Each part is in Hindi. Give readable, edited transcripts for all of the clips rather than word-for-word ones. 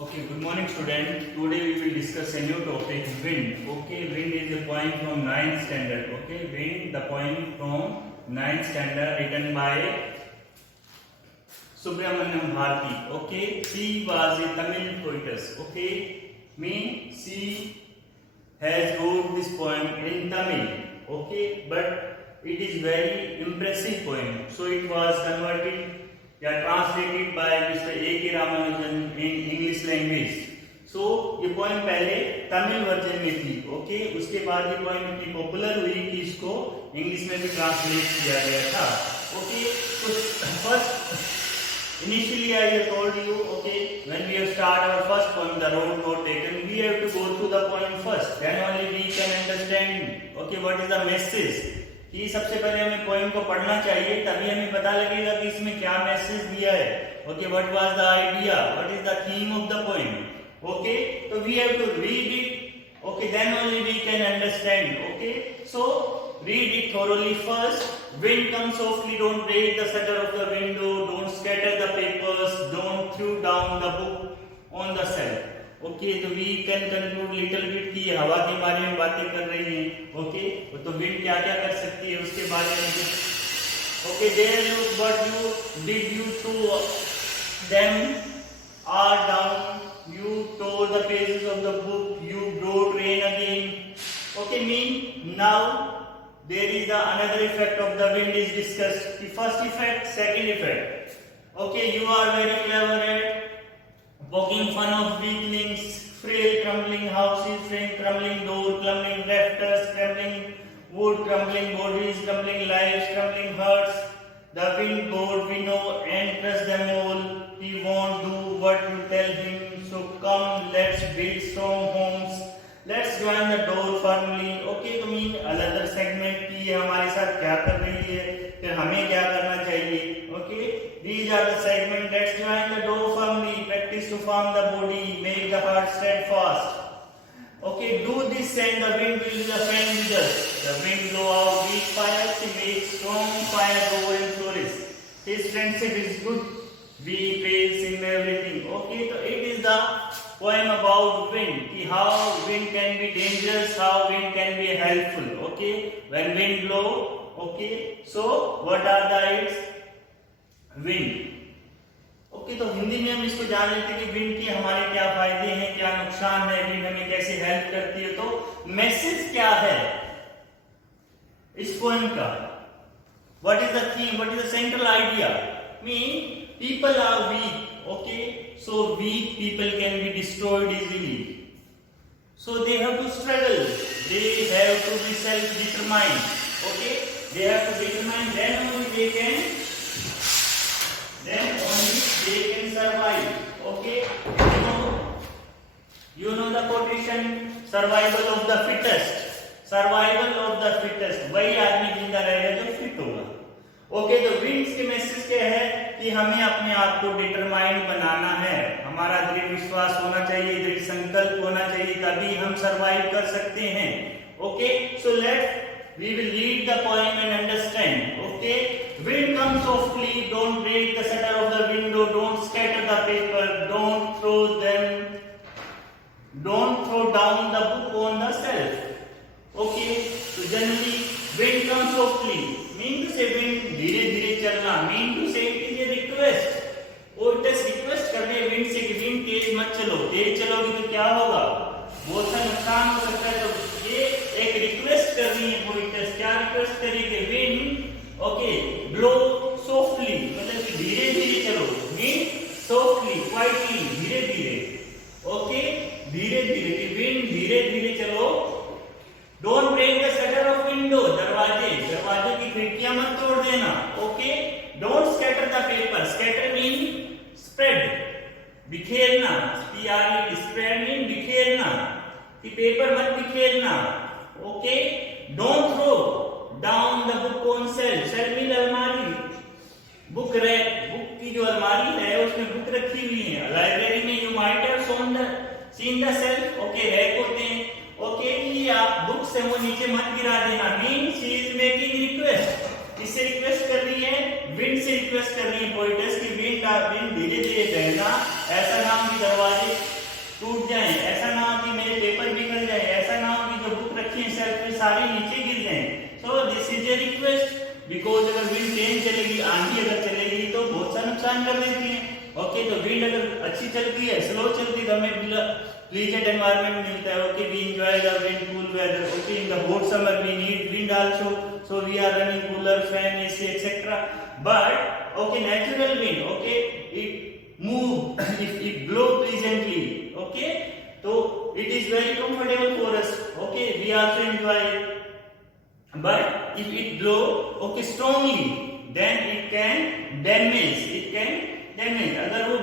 Okay, good morning student. Today we will discuss a new topic, wind. Okay, wind is a poem from ninth standard. Okay, wind, the poem from ninth standard written by Subramaniam Bharati. Okay, she was a Tamil poetess. Okay, she has wrote this poem in Tamil. Okay, but it is very impressive poem. So it was converted या ट्रांसलेटेड बाय मिस्टर ए के रामानुजन इन इंग्लिश लैंग्वेज. सो ये पोएम पहले तमिल वर्जन में थी. ओके, उसके बाद ये पोएम इतनी पॉपुलर हुई कि इसको इंग्लिश में भी ट्रांसलेट किया गया था. ओके, तो first initially I have told you, okay, when we have start our first poem the road not taken, we have to go through the poem first, then only we can understand okay what is the message. कि सबसे पहले हमें पोएम को पढ़ना चाहिए, तभी हमें पता लगेगा कि इसमें क्या मैसेज दिया है. Okay, what was the idea, what is the theme of the poem. Okay, तो we have to read it. Okay, then only we can understand. Okay, so read it thoroughly first. Wind comes softly, don't break the shutter of the window, don't scatter the papers, don't throw down the book on the shelf. Okay, तो we can conclude little bit की हवा के बारे में बातें कर रही हैं. ओके, तो विंड क्या क्या कर सकती है उसके बारे में. Okay, there look what you did you to them are down, you tore the pages of the book, you brought rain again. Okay, mean now there is another effect of the wind is discussed. The first effect, second effect. Okay, you are very clever at poking fun of weaklings, frail crumbling houses, frail crumbling door, crumbling rafters, crumbling wood, crumbling bodies, crumbling lives, crumbling hearts. The wind board we know and trust them all. He won't do what you tell him. So come, let's build strong homes. Let's join the door firmly. Okay, तो मीन अलग सेगमेंट की ये हमारे साथ क्या कर रही है, फिर हमें क्या करना चाहिए. Okay, these are the segment. Let's join the door firmly. Practice to form the body. Make the heart steadfast. Okay, do this and the wind will be the friend with us. The wind blow out weak fires. He makes strong fire grow and flourish. His friendship is good. We praise him everything. Okay, so it is the poem about wind, ki how wind can be dangerous, how wind can be helpful. Okay, when wind blow, okay, so what are the its wind. Okay, तो हिंदी में हम इसको जान लेते हैं कि विंड के हमारे क्या फायदे हैं, क्या नुकसान है, विंड हमें कैसे हेल्प करती है. तो मैसेज क्या है इस पोएम का, what is the theme, what is the central idea. Mean people are weak. Okay, so weak people can be destroyed easily, so they have to struggle, they have to be self determined. Okay, they have to determine, then only they can survive. Okay, you know the quotation, survival of the fittest. Survival of the fittest, वही आदमी जिंदा रहेगा जो फिट होगा. ओके, तो विंड्स के मैसेज क्या है कि हमें अपने आप को डिटरमाइंड बनाना है, हमारा दृढ़ विश्वास होना चाहिए, दृढ़ संकल्प होना चाहिए, तभी हम सरवाइव कर सकते हैं. Okay, so let we will read the poem and understand. Okay, wind comes softly, don't break the shutter of the window, don't scatter the paper, don't throw down the book on the shelf. Okay, तो generally wind comes softly mean to say wind धीरे धीरे चलना, mean to say it is a request. Poets request कर रहे हैं विंड से कि विंड तेज मत चलो, तेज चलोगे तो क्या होगा, बहुत सा नुकसान हो सकता है. तो ये एक रिक्वेस्ट कर रही है पोएट्स. क्या रिक्वेस्ट कर रही है, विंड ओके ब्लो सॉफ्टली, मतलब कि धीरे धीरे चलो, मीन सॉफ्टली क्वाइटली, धीरे धीरे. ओके, धीरे धीरे कि विंड धीरे धीरे चलो. Don't break the shutter of window, दरवाजे की खिड़कियां मत तोड़ देना. Okay, don't scatter the paper, scatter mean spread, बिखेरना, स्प्रेड मीन बिखेरना, कि पेपर मत बिखेरना. Okay, don't throw down the book on shelf, shelf mean अलमारी, बुक रैक, बुक की जो अलमारी है उसमें बुक रखी हुई है. लाइब्रेरी में you might have seen the shelf. Okay, rack होते हैं. ओके, कि आप बुक से वो नीचे मत गिरा देना. Mean she is making request, इससे रिक्वेस्ट कर रही है, विंड से रिक्वेस्ट कर रही है पोएट्स कि विंड धीरे धीरे बहना, ऐसा नाम कि दरवाजे नुकसान कर देती हैं। ओके, तो विंड अगर अच्छी चलती है, स्लो चलती है, तो हमें pleasant environment मिलता है. Okay, we enjoy the wind, cool weather. Okay, in the hot summer we need wind also, so we are running cooler, fan, AC, etc. But okay, natural wind, okay, it move it blow pleasantly. Okay, so it is very comfortable for us. Okay, we also enjoy it. But if it blow okay strongly, then it can damage. It can damage. अगर वो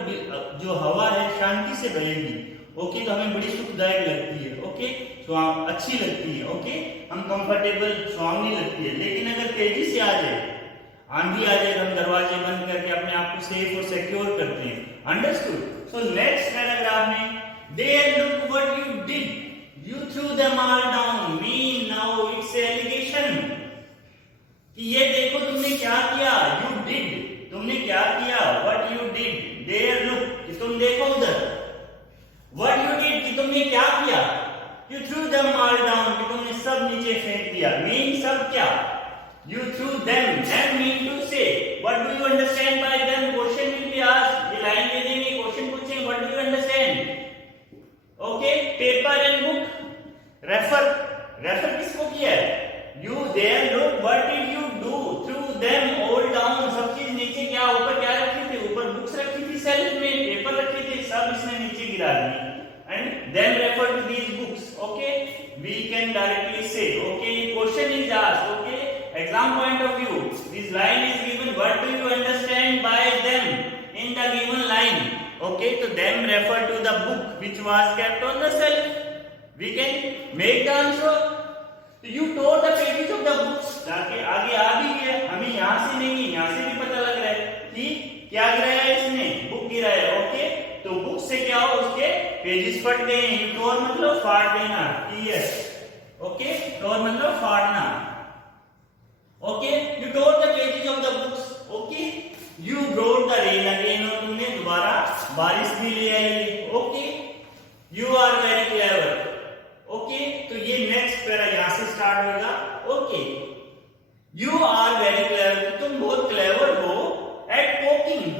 जो हवा है शांति से बहेगी, ओके, तो हमें बड़ी सुखदायक लगती है. ओके, तो अच्छी लगती है. ओके, हम कंफर्टेबल सुहावनी लगती है. लेकिन अगर तेजी से आ जाए, आंधी आ जाए, हम दरवाजे बंद करके अपने आप को सेफ और सिक्योर करते हैं. अंडरस्टूड? सो नेक्स्ट पैराग्राफ में there look what you did, you threw them all down, mean now it's allegation कि ये देखो तुमने क्या किया. यू डिड, तुमने क्या किया. What you did, there look कि तुम देखो उधर. What you did कि तुमने क्या किया. You threw them all down कि तुमने सब नीचे फेंक दिया. Mean सब क्या. You threw them. Them mean to say. What do you understand by them? Question will be asked. ये लाइन दे देंगे, क्वेश्चन पूछेंगे. What do you understand? Okay, paper and book. Refer किसको किया है. You there look. What did you do? Threw them all down. सब चीज नीचे क्या, ऊपर क्या रखी थी. ऊपर बुक्स रखी थी सेल्फ में, पेपर रखे थे, सब इसने नीचे गिरा दिए. And then refer to these books. Okay, we can directly say. Okay, question is asked. Okay, exam point of view. This line is given. What do you understand by them in the given line? Okay, so them refer to the book which was kept on the shelf. We can make the answer. You tore the pages of the books. ताकि आगे आ भी गया. हमें यहाँ से नहीं, यहाँ से भी पता लग रहा है कि क्या गिराया है इसने, बुक गिराया. ओके, तो बुक से क्या हो, उसके पेजेस फट गए. टोर मतलब फाड़ देना. यस, ओके, टोर मतलब फाड़ना. Okay, you tore the pages of the books. Okay, you brought the rain again, और तुमने दोबारा बारिश भी ले आई. Okay, you are very clever. Okay, तो ये नेक्स्ट पैरा यहां से स्टार्ट होगा. Okay, you are very clever, तुम बहुत क्लेवर हो. एट पोकिंग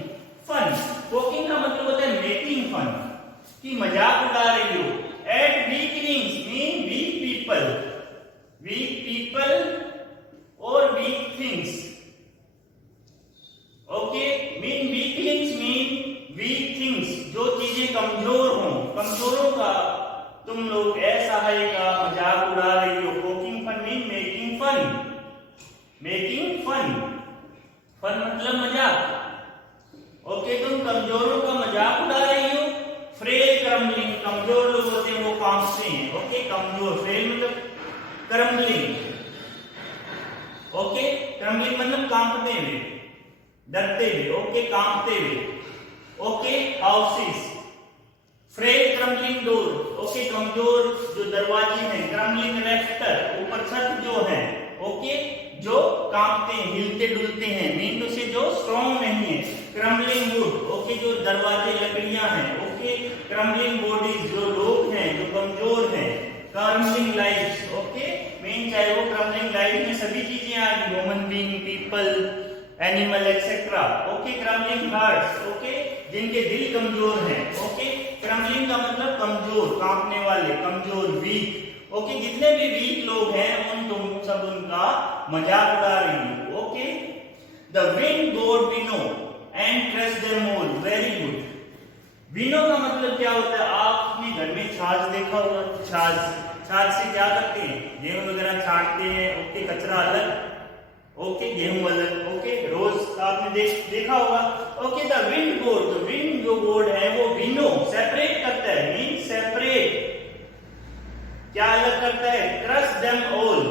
फन, पोकिंग का मतलब होता है मेकिंग फन, कि मजाक उड़ा रही हो. At weaklings mean weak people, weak people और weak things. Okay, mean weaklings mean weak things, जो चीजें कमजोर हो, कमजोरों का तुम लोग असहाय का मजाक उड़ा रही हो. Poking fun mean making fun, making fun, fun मतलब मजाक. ओके, तुम कमजोरों का मजाक उड़ा रही हो. फ्रेल क्रम्बलिंग, कमजोर लोग होते हैं वो कांपते हैं. ओके, कमजोर, फ्रेल मतलब क्रम्बलिंग. ओके, क्रम्बलिंग मतलब कांपते हुए, डरते हुए. ओके, कांपते हुए. Okay, houses, frail crumbling door. Okay, कमजोर जो दरवाजे हैं. क्रम्बलिंग रेफ्टर, ऊपर छत जो है. ओके, जो कांपते हैं, हिलते डुलते हैं. मीन टू से जो स्ट्रॉन्ग नहीं है. क्रम्बलिंग वुड, ओके, जो दरवाजे लकड़ियां हैं. ओके, क्रम्बलिंग बॉडीज, जो लोग हैं जो कमजोर हैं. क्रम्बलिंग लाइव्स, ओके, मीन चाहे वो क्रम्बलिंग लाइफ में सभी चीजें आ गई, human being, people, animal etcetera. Okay, crumbling hearts, okay, जिनके दिल कमजोर हैं. ओके, क्रम्बलिंग का मतलब कमजोर, कांपने वाले, कमजोर, वीक. ओके, जितने भी वीक लोग हैं उन तुम सब उनका मजाक उड़ा रही हो. Okay, the wind god winnow and trust them all. Very good. Winnow का मतलब क्या होता है. आपने घर में छाछ देखा होगा. छाछ से क्या करते हैं, गेहूं वगैरह छांटते हैं. ओके, कचरा अलग, ओके, गेहूं अलग. ओके, रोज आपने देखा होगा. ओके, द विंड गोड, तो विंड जो गोड है वो विनो सेपरेट करता है. मीन सेपरेट, क्या अलग करता है. Crush them all.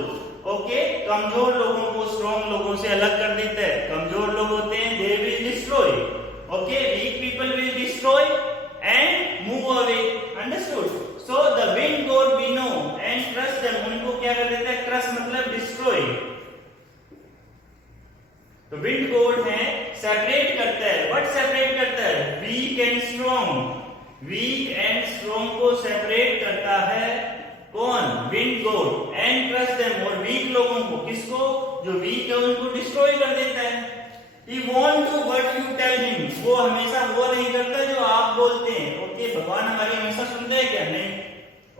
ओके, कमजोर लोगों को स्ट्रॉन्ग लोगों से अलग कर देता है. कमजोर लोग होते हैं they will destroy. Okay, weak people will destroy and move away. Understood? So the wind god winnow and crush them, उनको क्या कर देता है. क्रश मतलब डिस्ट्रॉय. तो विंड गॉड है सेपरेट करता है. व्हाट सेपरेट करता है. Weak and strong. Weak and strong को सेपरेट करता है कौन. Wind god. And crush them, और वीक लोगों को, किसको, जो वीक है उनको डिस्ट्रॉय कर देता है. He won't do what you tell him. वो हमेशा वो नहीं करता जो आप बोलते हैं. ओके, भगवान हमारी हमेशा सुनते हैं क्या? नहीं.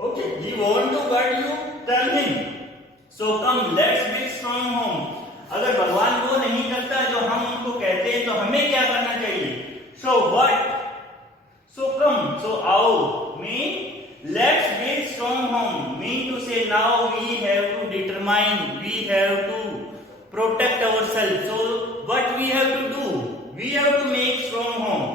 Okay, he won't do what you tell him. So come, let's build strong home. अगर भगवान वो नहीं करता जो हम उनको कहते हैं तो हमें क्या करना चाहिए? So what? So come, so आओ. Mean let's build strong home. Mean to say now we have to determine, we have to protect ourselves. So what we have to do? We have to make strong home.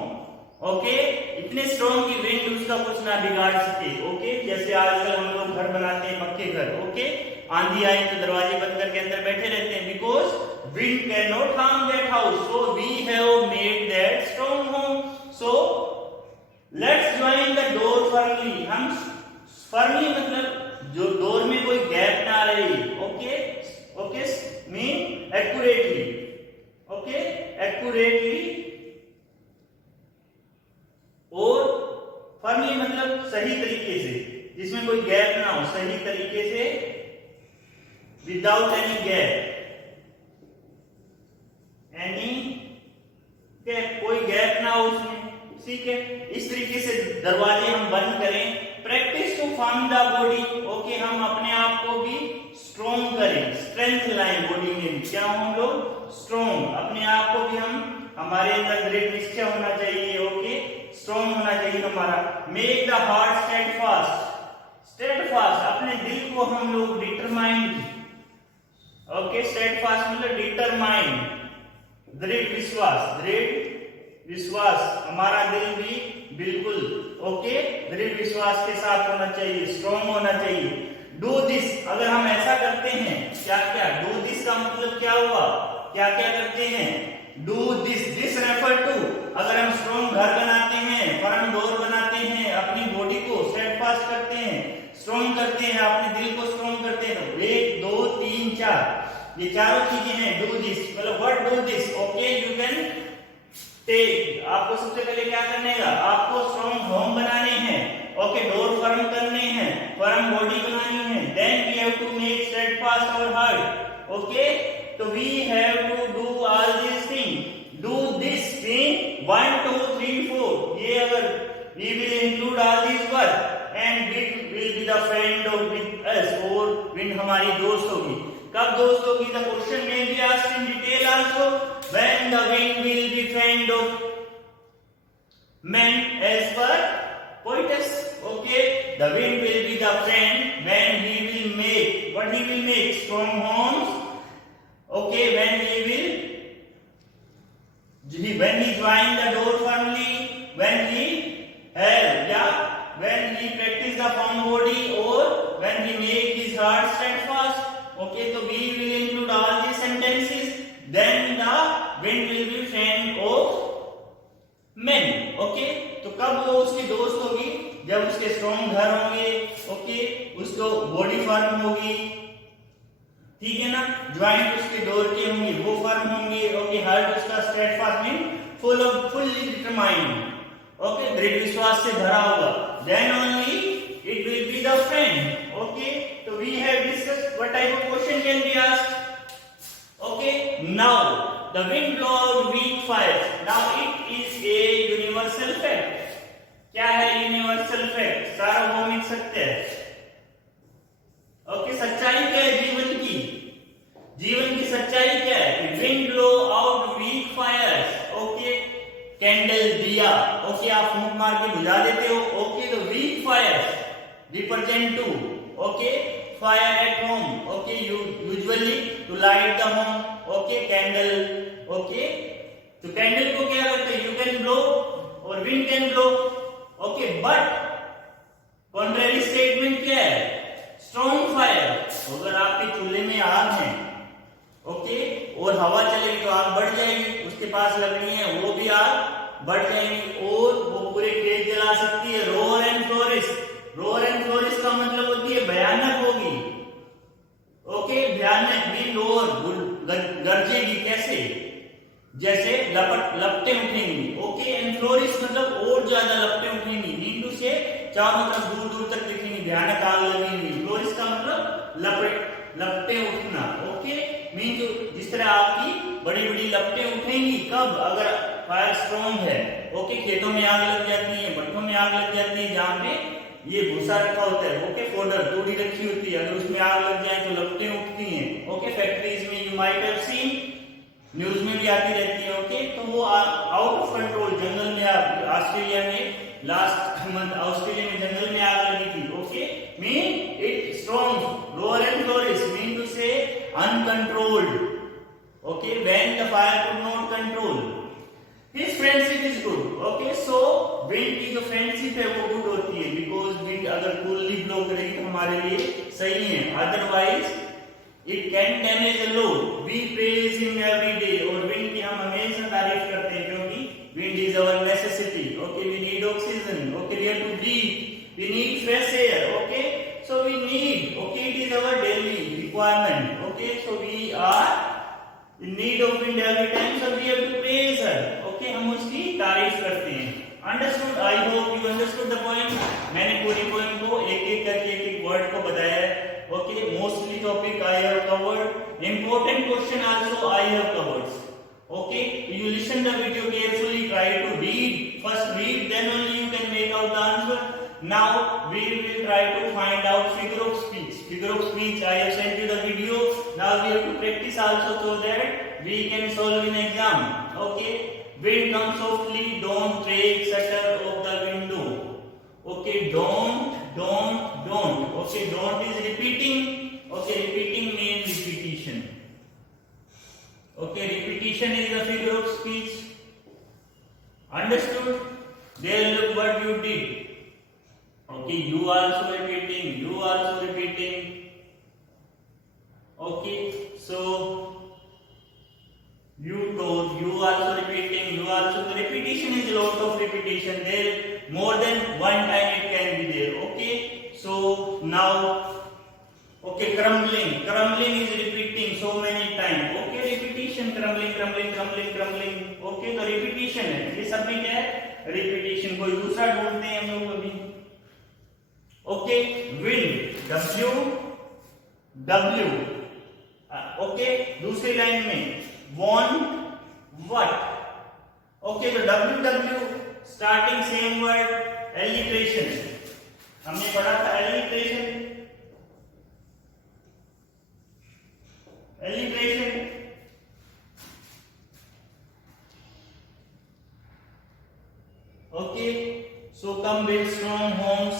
Okay? इतने strong कि wind उसका कुछ ना बिगाड़ सके. Okay? जैसे आजकल हम लोग घर बनाते हैं, पक्के घर. Okay? आंधी आई तो दरवाजे बंद करके अंदर बैठे रहते हैं. Because wind cannot harm that house. So we have made that strong home. So let's join the door firmly. हम firmly मतलब जो डोर में कोई गैप ना रहे. Okay? Okay? Mean accurately. Okay? Accurately. और firmly मतलब सही तरीके से, जिसमें कोई गैप ना हो, सही तरीके से, without any gap. Any gap, कोई गैप ना हो उसमें. ठीक है, इस तरीके से दरवाजे हम बंद करें. Practise to form the body. Okay, हम अपने आप को भी स्ट्रॉन्ग करें, स्ट्रेंथ लाएं बॉडी में. क्या हम लोग स्ट्रॉन्ग, अपने आप को भी हम, हमारे अंदर दृढ़ निश्चय होना चाहिए. ओके, स्ट्रॉन्ग होना चाहिए हमारा. Make the heart steadfast. Steadfast, अपने दिल को हम लोग डिटरमाइंड. ओके, स्टेडफास्ट मतलब डिटरमाइंड, दृढ़ विश्वास. दृढ़ विश्वास, हमारा दिल भी बिल्कुल ओके दृढ़ विश्वास के साथ होना चाहिए, स्ट्रॉन्ग होना चाहिए. डू दिस, अगर हम ऐसा करते हैं, क्या क्या डू दिस का मतलब क्या हुआ, क्या क्या करते हैं. Do this, this refer to, अगर हम स्ट्रॉन्ग घर बनाते हैं, फर्म डोर बनाते हैं, अपनी बॉडी को स्टेडफास्ट करते हैं, स्ट्रॉन्ग करते हैं, अपने दिल को स्ट्रॉन्ग करते हैं. 1 2 3 4, ये चारों चीजें हैं. डू दिस मतलब what do this. Okay, you can take. आपको सबसे पहले क्या करने का, आपको स्ट्रॉन्ग होम बनाने हैं. ओके, डोर फर्म करने हैं, फर्म बॉडी बनानी है. Then we have to make steadfast our heart. Okay, तो we have to do all this thing. Do this mean 1 2 3 4. ये अगर we will include all this work and will be the friend of with us, और विन हमारी दोस्त होगी. कब दोस्त होगी? द क्वेश्चन में be asked in detail also. When the wind will be friend of men as per poetess. Okay, the wind will be the friend when he will make, what he will make, strong homes. Okay, when he join the door firmly, when he when he practice the firm body, or when he make his heart steadfast. Okay, so we will include all these sentences. Then the wind will be friend of men. Okay, तो कब वो उसकी दोस्त होगी? जब उसके स्ट्रॉन्ग घर होंगे. ओके, उसको बॉडी फर्म होगी. ठीक है ना. ज्वाइंट उसके डोर के होंगे, वो फर्म होंगे. ओके, हार्ट उसका steadfast mean fully determined. Okay, दृढ़ विश्वास से भरा होगा. Then only it will be the friend. Okay, so we have discussed what type of question can be asked. Okay, now the wind blows weak fires. Now it is a universal fact. क्या है यूनिवर्सल फैक्ट? सार्वभौमिक सत्य. ओके, सच्चाई क्या है जीवन की? जीवन की सच्चाई क्या है? Wind blow out weak fires. Okay, candle दिया. ओके, आप फूंक मार के बुझा देते हो. ओके, तो weak fires represent to. Okay, fire at home. Okay, you usually to light the home. Okay, candle. Okay, तो कैंडल को क्या करते हैं? You can blow और wind can blow. Okay, but contrary statement क्या है? Strong fire. अगर आपके चूल्हे में आग है, ओके, और हवा चलेगी तो आग बढ़ जाएगी. उसके पास लकड़ी है, वो भी आग बढ़ जाएगी और वो पूरे खेत जला सकती है. Row or and फ्लोरिस. रोअर एंड फ्लोरिस का मतलब होती है भयानक होगी. ओके, भयानक भी रोअर गरजेगी. कैसे? जैसे लपटें उठेंगी. ओके, एंड फ्लोरिस मतलब और ज्यादा लपटें उठेंगी. नींदू से चारों तरफ दूर दूर तक दिखेंगी, भयानक आग लगेगी. फ्लोरिस का मतलब लपटें उठना. ओके, मीन जिस तरह आपकी बड़ी बड़ी लपटें उठेंगी कब? अगर फायर स्ट्रॉन्ग है। ओके, खेतों में आग लग जाती है, भट्टों में आग लग जाती है, जहाँ पे ये भूसा रखा होता है, ओके, फोडर तूड़ी रखी होती है, अगर उसमें आग लग जाए तो लपटें उठती हैं। ओके, फैक्ट्रीज में you might have seen, news में भी आती रहती है। ओके, तो वो आउट ऑफ कंट्रोल जंगल में, ऑस्ट्रेलिया में लास्ट मंथ ऑस्ट्रेलिया में जंगल में आग लगी थी। Okay, mean it strong lower and flourish mean to say uncontrolled. Okay, when the fire could not control, his friendship is good. Okay, so wind की जो फ्रेंडशिप है वो गुड होती है, बिकॉज विंड अगर कूलली ब्लो करेगी तो हमारे लिए सही है, otherwise it can damage a load. We praise him every day, और विंड की हम हमेशा तारीफ करते हैं क्योंकि wind is our necessity. Okay, we need oxygen. Okay, we have to breathe, we need fresh air. Okay, so we need, okay, it is our daily requirement. Okay, so we are in need of wind every time, so we have to praise her. Okay, हम उसकी तारीफ करते हैं। Understood? I hope you understood the point. मैंने पूरी point को एक एक करके एक एक word को बताया है। Okay, mostly topic I have covered. Important question also I have covered. Okay, you listen the video carefully. Try to read. First read, then only you can make out the answer. Now we will try to find out figure of speech. Figure of speech, I have sent you the video. Now we have to practice also so that we can solve in exam. Okay, wind comes softly, don't break shutter of the window. Okay, don't. Okay, don't is repeating. Okay, repeating means repetition. Okay, repetition is the figure of speech. Understood? There, look what you did. Okay, you also repeating. Okay, so you told, you also repeating, you also, the repetition is a lot of repetition there, more than one time it can be there. Okay, so now, okay, crumbling is repeating so many times. Okay, repetition, crumbling. Okay, तो repetition है, ये सब में क्या है? repetition। कोई दूसरा ढूंढते हैं हम लोग अभी। Okay, wind W। ओके, दूसरी लाइन में want what। ओके, तो W starting same word, alliteration. हमने पढ़ा था alliteration. Okay, so come build strong homes.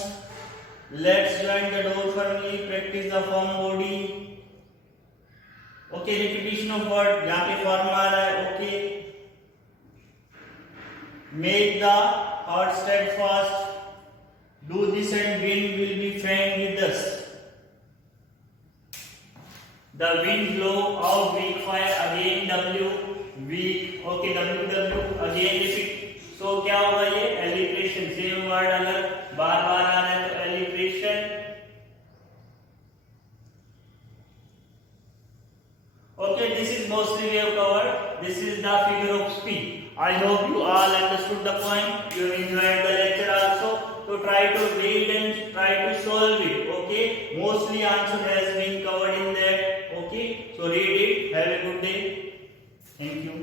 Let's join the door firmly, practice the firm body. Okay, repetition of word, यहाँ पे firm आ रहा है। Okay, make the heart steadfast, do this and wind will be faint with us. The wind blow out weak fire, again W, weak। Okay, W again repeat। So क्या होगा ये? alliteration, same word अलग बार आ रहा है तो alliteration। Okay, this is mostly we have covered. This is the figure of speech. I hope you all understood the point. You enjoyed the lecture also. So try to read and try to solve it. Okay, mostly answer has been covered in that. Okay, so read it. Have a good day. Thank you.